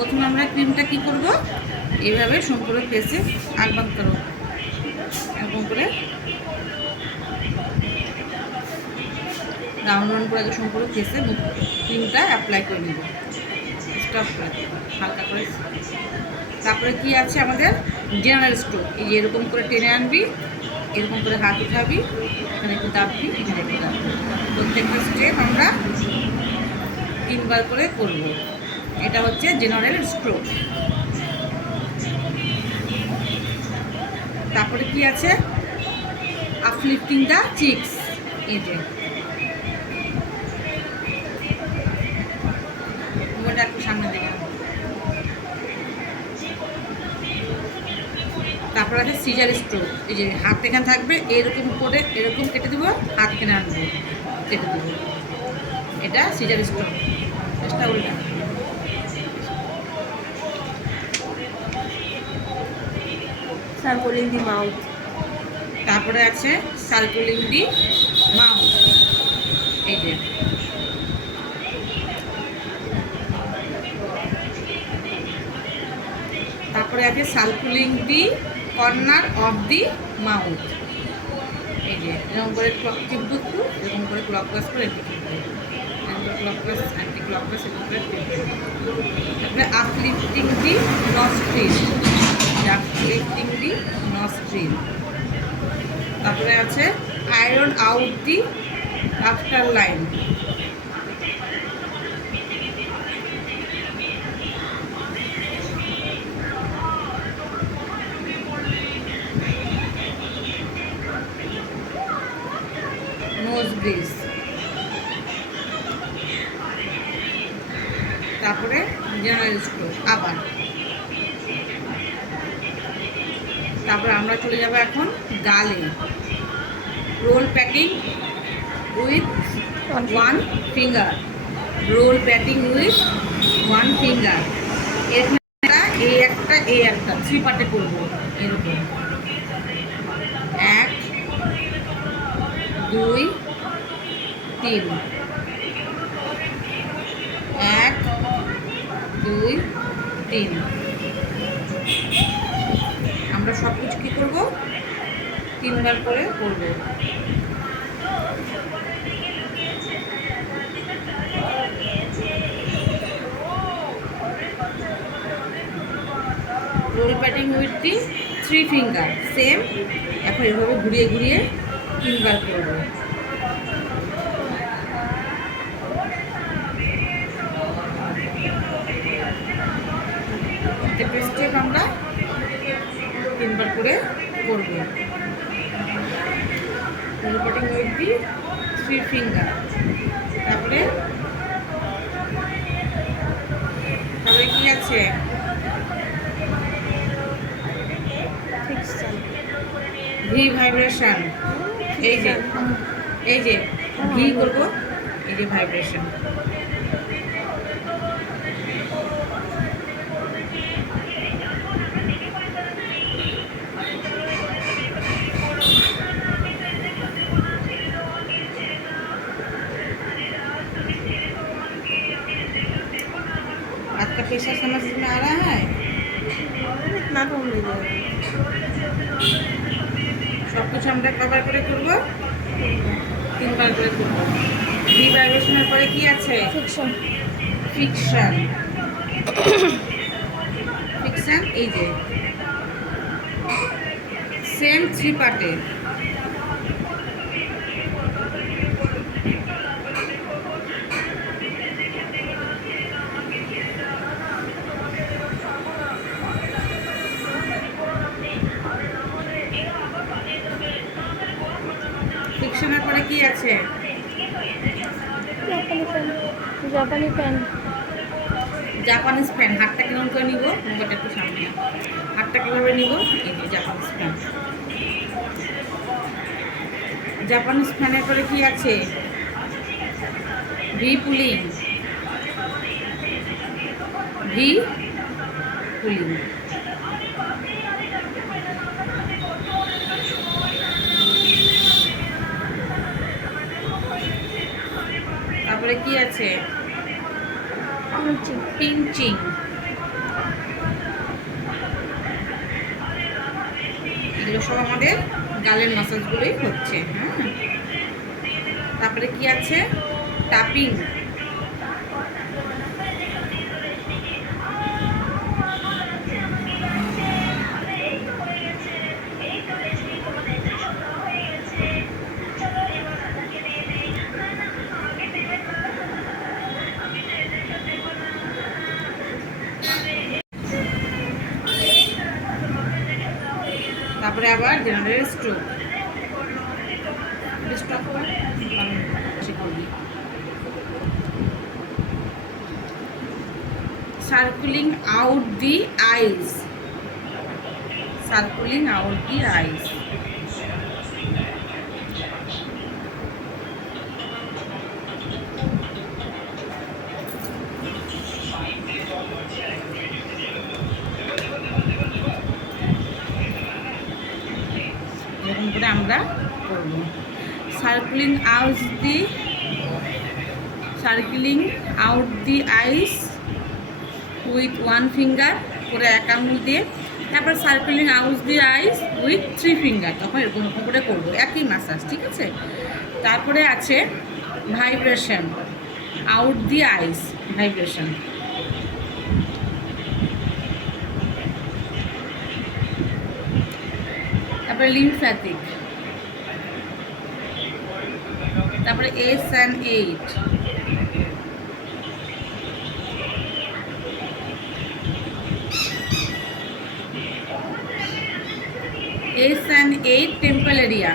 প্রথমে আমরা ক্রিমটা কি করব, এইভাবে সম্পূর্ণ ফেসে আলবান করো, এরকম করে রাউন্ড করে আগে সম্পূর্ণ ফেসে ক্রিমটা অ্যাপ্লাই করে নেব, স্টপ করে দেবো হালকা করে। তারপরে কি আছে আমাদের জেনারেল স্ট্রোক, এই যে এরকম করে টেনে আনবি, এরকম করে হাত উঠাবি, এখানে একটু দাববি, এখানে একটু দাববি। প্রত্যেকটা স্টেপ আমরা 3 বার করে করব। এটা হচ্ছে জেনারেল স্ট্রোক। তারপরে কি আছে আপলিফটিং দ্য চিকস, এই যে ওটা একটু সামনে দেখে। তারপর আছে সিজার স্ট্রোক, এই যে হাত এখানে থাকবে, এরকম করে এরকম কেটে দেবো, হাত এখানে আনবো, কেটে দেবো, এটা সিজার স্ট্রোক। চেষ্টা উল্টা। Circling the mouth. তারপরে আছে সার্কুলিং দি মাউথ, এই যে তারপরে আছে circling the corner of the mouth, এই যে এরকম করে ক্লক টিপবো, এরকম করে ক্লকওয়াইজ করে ক্লকওয়াইজ অ্যান্টি ক্লকওয়াইজ এরকম করে। তারপরে uplifting the nostril, uplifting the nostril. তারপরে আছে iron out the laughter line, nose bridge. তারপরে জেনারেল স্ট্রোক আবার। তারপরে আমরা চলে যাব এখন গালে, roll patting with 1 finger, roll patting with 1 finger. এখানে এই একটা 3 পার্টে করবো, এরকম 1 2 3, 1 2 3। আমরা সব কিছু কী করবো, 3 বার করে করবো। Roll patting with the 3 finger, same. এখন এভাবে ঘুরিয়ে ঘুরিয়ে 3 বার করবো। প্রত্যেকটা স্টেপ আমরা 3 বার করে করবো। Roll patting with the 3 finger. তারপরে কি আছে, ভি ভাইব্রেশন, এই যে ভি করবো, এই যে ভাইব্রেশন। आपका प्रेशर समझ में आ रहा है? इतना तो मिल जाएगा। सब कुछ আমরা কভার করে করব, 3 বার করে করব। ভি ভাইব্রেশনের পরে কি আছে, ফিকশন। ফিকশন এই যে সেম 3 পার্টে। ফিকশনের পরে কি আছে, জাপানি প্যান। Japanese pan. হাতটা কেমন করে নিব, মোবাইলটা একটু সামনে, হাতটা কীভাবে নিব, এই যে জাপানিজ প্যান। জাপানিজ প্যানের পরে কি আছে, ভি পুলিং, ভি পুলিং। তারপরে কি আছে, পিঞ্চিং, এগুলো সব আমাদের গালের মাসাজগুলোই হচ্ছে। হ্যাঁ, তারপরে কি আছে, টাপিং। তারপরে আবার general stroke. Circling out the eyes, circling out the eyes. এরকম করে আমরা করব। Circling out the eyes with 1 finger করে এক আঙুল দিয়ে, তারপর circling out the eyes with 3 finger, তখন এরকম করে করবো, একই মাসাজ। ঠিক আছে, তারপরে আছে vibration, out the ice vibration. তারপরে লিম্ফ্যাটিক, তারপরে S&8, S&8 টেম্পল এরিয়া।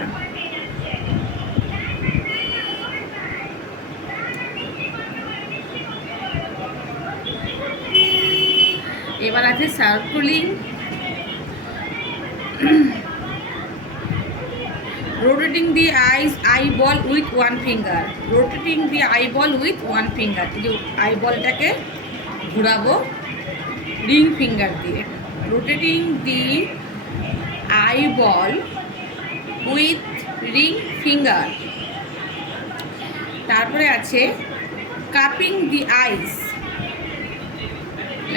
এবার আছে সার্কুলিং rotating the eyeball with 1 finger, rotating the eyeball with 1 finger। এই যে আইবলটাকে ঘোরাবো রিং ফিঙ্গার দিয়ে, rotating the eyeball with ring finger। তারপরে আছে কাপিং দি আইস,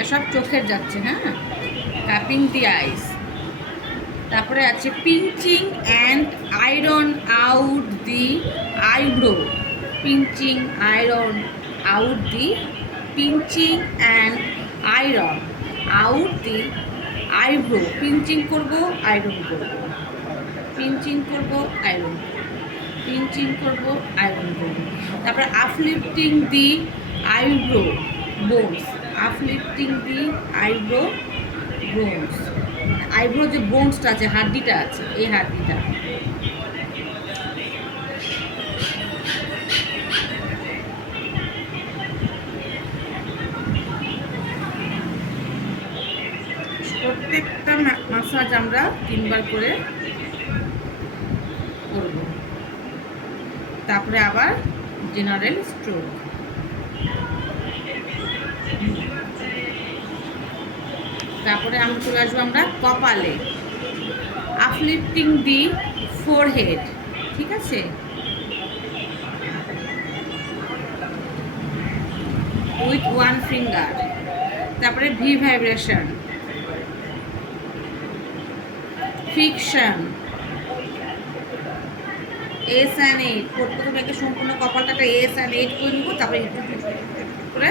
এসব চোখের যাচ্ছে। হ্যাঁ, কাপিং দি আইস। তারপরে আছে pinching and iron out the eyebrow, pinching iron out the, pinching and iron out the eyebrow. Pinching করব, আয়রন করব, পিঞ্চিং করব, আয়রন, পিঞ্চিং করব, আয়রন করব। তারপরে আপলিফটিং দি আইব্রো বোনস, আপলিফটিং দি আইব্রো বোনস। আইব্রো যে বোনসটা আছে, হাড্ডিটা আছে, এই হাড্ডিটা। প্রত্যেকটা মাসাজ আমরা 3 বার করে করব। তারপরে আবার জেনারেল স্ট্রোক। তারপরে আমরা চলে আসবো আমরা কপালে, আপলিফটিং দি ফোরহেড। ঠিক আছে, উইথ 1 ফিঙ্গার। তারপরে ভি ভাইব্রেশন, ফিকশন, S&8। প্রথমে সম্পূর্ণ কপালটাকে S&8 করে নিব, তারপরে একটু করে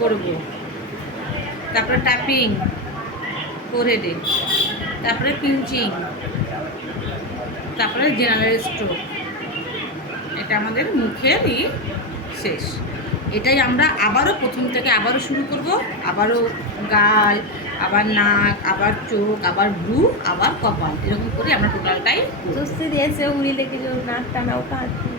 করবো। তারপরে ট্যাপিং ফোরহেডে, তারপরে পিঞ্চিং, তারপরে জেনারেল স্ট্রোক। এটা আমাদের মুখেরই শেষ। এটাই আমরা আবারও প্রথম থেকে আবারও শুরু করব। আবারও গাল, আবার নাক, আবার চোখ, আবার ব্রু, আবার কপাল, এরকম করে আমরা টোটালটাই দিয়েছে উড়ি লেগে নাক টানাও কাঁদছে।